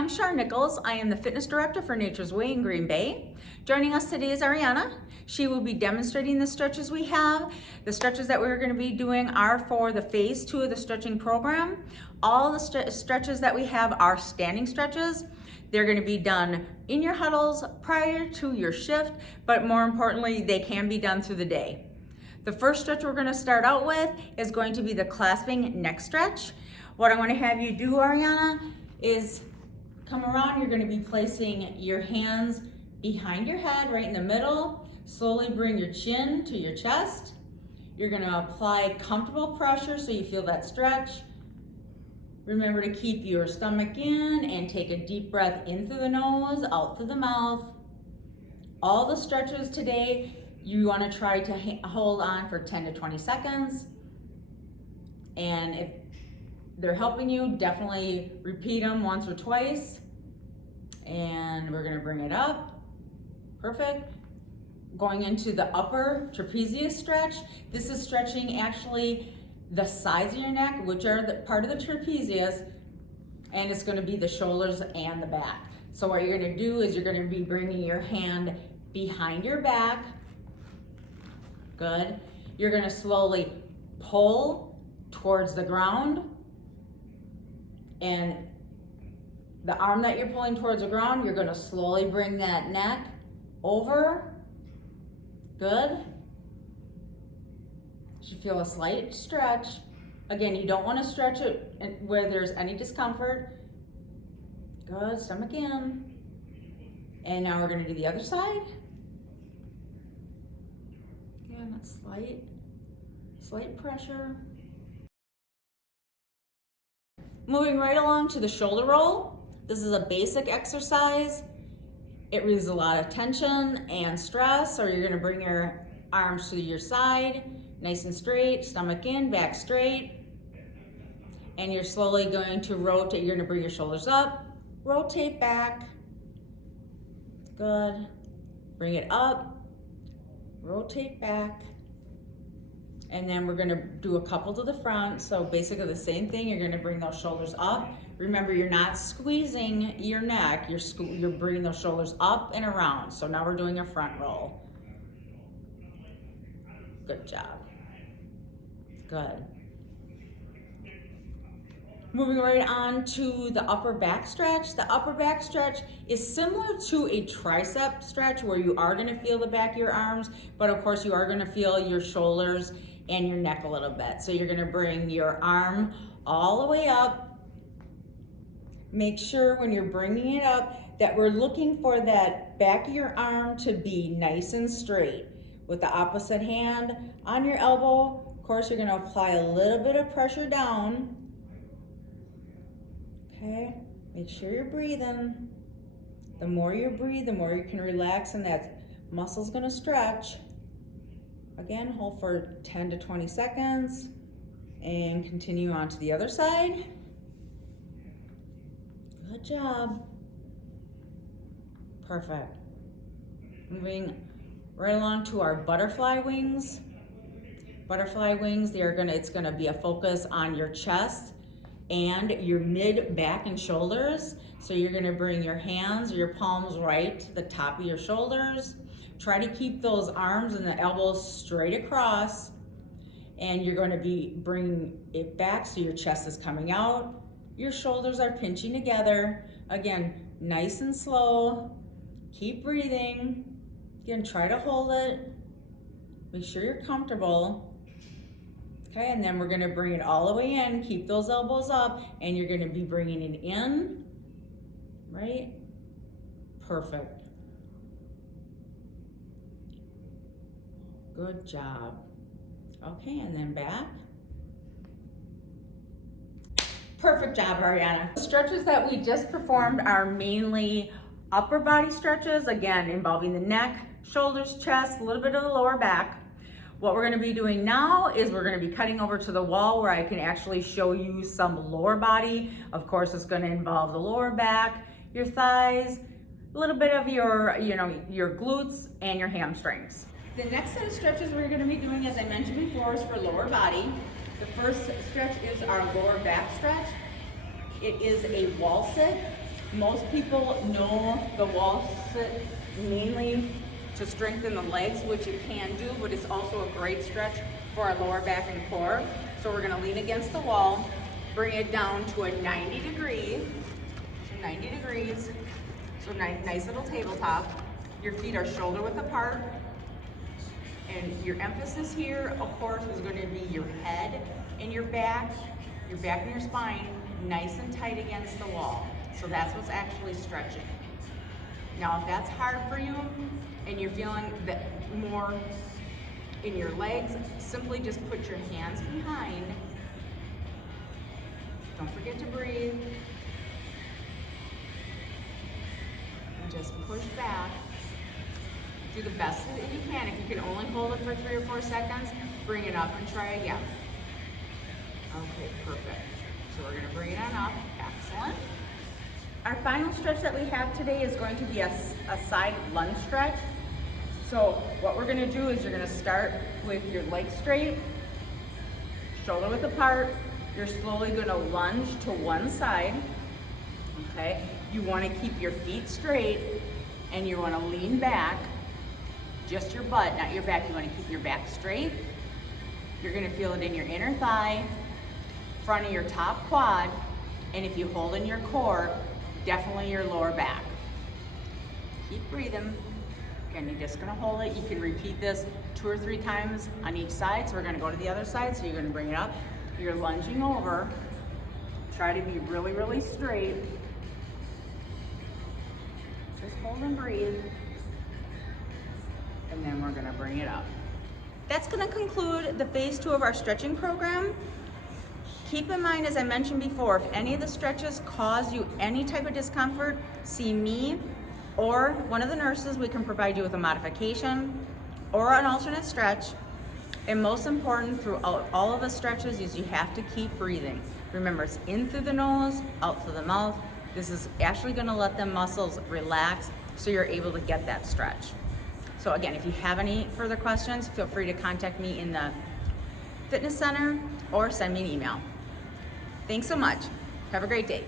Pam Shar-Nichols. I am the fitness director for Nature's Way in Green Bay. Joining us today is Ariana. She will be demonstrating the stretches we have. The stretches that we're going to be doing are for the phase 2 of the stretching program. All the stretches that we have are standing stretches. They're going to be done in your huddles prior to your shift, but more importantly, they can be done through the day. The first stretch we're going to start out with is going to be the clasping neck stretch. What I'm going to have you do, Ariana, is come around. You're going to be placing your hands behind your head, right in the middle. Slowly bring your chin to your chest. You're going to apply comfortable pressure so you feel that stretch. Remember to keep your stomach in and take a deep breath in through the nose, out through the mouth. All the stretches today, you want to try to hold on for 10 to 20 seconds. And if they're helping you, definitely repeat them once or twice. And we're going to bring it up. Perfect. Going into the upper trapezius stretch. This is stretching actually the sides of your neck, which are the part of the trapezius, and it's going to be the shoulders and the back. So what you're going to do is you're going to be bringing your hand behind your back. Good. You're going to slowly pull towards the ground, and the arm that you're pulling towards the ground, you're going to slowly bring that neck over. Good. You feel a slight stretch. Again, you don't want to stretch it where there's any discomfort. Good, stomach in. And now we're going to do the other side. Again, that's slight pressure. Moving right along to the shoulder roll. This is a basic exercise. It releases a lot of tension and stress, so you're going to bring your arms to your side. Nice and straight, stomach in, back straight. And you're slowly going to rotate. You're going to bring your shoulders up, rotate back. Good. Bring it up, rotate back. And then we're going to do a couple to the front. So basically the same thing. You're going to bring those shoulders up. Remember, you're not squeezing your neck. You're bringing those shoulders up and around. So now we're doing a front roll. Good job. Good. Moving right on to the upper back stretch. The upper back stretch is similar to a tricep stretch where you are going to feel the back of your arms, but of course you are going to feel your shoulders and your neck a little bit. So you're going to bring your arm all the way up. Make sure when you're bringing it up that we're looking for that back of your arm to be nice and straight. With the opposite hand on your elbow, of course, you're going to apply a little bit of pressure down. Okay, make sure you're breathing. The more you breathe, the more you can relax, and that muscle's going to stretch. Again, hold for 10 to 20 seconds and continue on to the other side. Good job. Perfect. Moving right along to our butterfly wings. Butterfly wings, it's gonna be a focus on your chest and your mid, back, and shoulders. So you're gonna bring your hands, your palms right to the top of your shoulders. Try to keep those arms and the elbows straight across. And you're gonna be bringing it back so your chest is coming out. Your shoulders are pinching together. Again, nice and slow. Keep breathing. Again, try to hold it. Make sure you're comfortable. Okay, and then we're going to bring it all the way in. Keep those elbows up, and you're going to be bringing it in. Right? Perfect. Good job. Okay, and then back. Perfect job, Ariana. The stretches that we just performed are mainly upper body stretches, again, involving the neck, shoulders, chest, a little bit of the lower back. What we're going to be doing now is we're going to be cutting over to the wall where I can actually show you some lower body. Of course, it's going to involve the lower back, your thighs, a little bit of your glutes and your hamstrings. The next set of stretches we're going to be doing, as I mentioned before, is for lower body. The first stretch is our lower back stretch. It is a wall sit. Most people know the wall sit mainly to strengthen the legs, which you can do, but it's also a great stretch for our lower back and core. So we're gonna lean against the wall, bring it down to a 90 degree, so 90 degrees, so nice little tabletop. Your feet are shoulder width apart, and your emphasis here, of course, is gonna be your head and your back and your spine, nice and tight against the wall. So that's what's actually stretching. Now, if that's hard for you and you're feeling that more in your legs, simply just put your hands behind. Don't forget to breathe. And just push back. Do the best that you can. If you can only hold it for 3 or 4 seconds, bring it up and try again. Okay, perfect. So we're gonna bring it on up. Excellent. Our final stretch that we have today is going to be a side lunge stretch. So what we're gonna do is you're gonna start with your legs straight, shoulder width apart. You're slowly gonna lunge to one side, okay? You wanna keep your feet straight and you wanna lean back, just your butt, not your back. You wanna keep your back straight. You're gonna feel it in your inner thigh, front of your top quad, and if you hold in your core, definitely your lower back. Keep breathing. Again, you're just gonna hold it. You can repeat this 2 or 3 times on each side. So we're gonna go to the other side. So you're gonna bring it up. You're lunging over. Try to be really, really straight. Just hold and breathe. And then we're gonna bring it up. That's gonna conclude the phase 2 of our stretching program. Keep in mind, as I mentioned before, if any of the stretches cause you any type of discomfort, see me or one of the nurses. We can provide you with a modification or an alternate stretch. And most important throughout all of the stretches is you have to keep breathing. Remember, it's in through the nose, out through the mouth. This is actually gonna let the muscles relax so you're able to get that stretch. So again, if you have any further questions, feel free to contact me in the fitness center or send me an email. Thanks so much. Have a great day.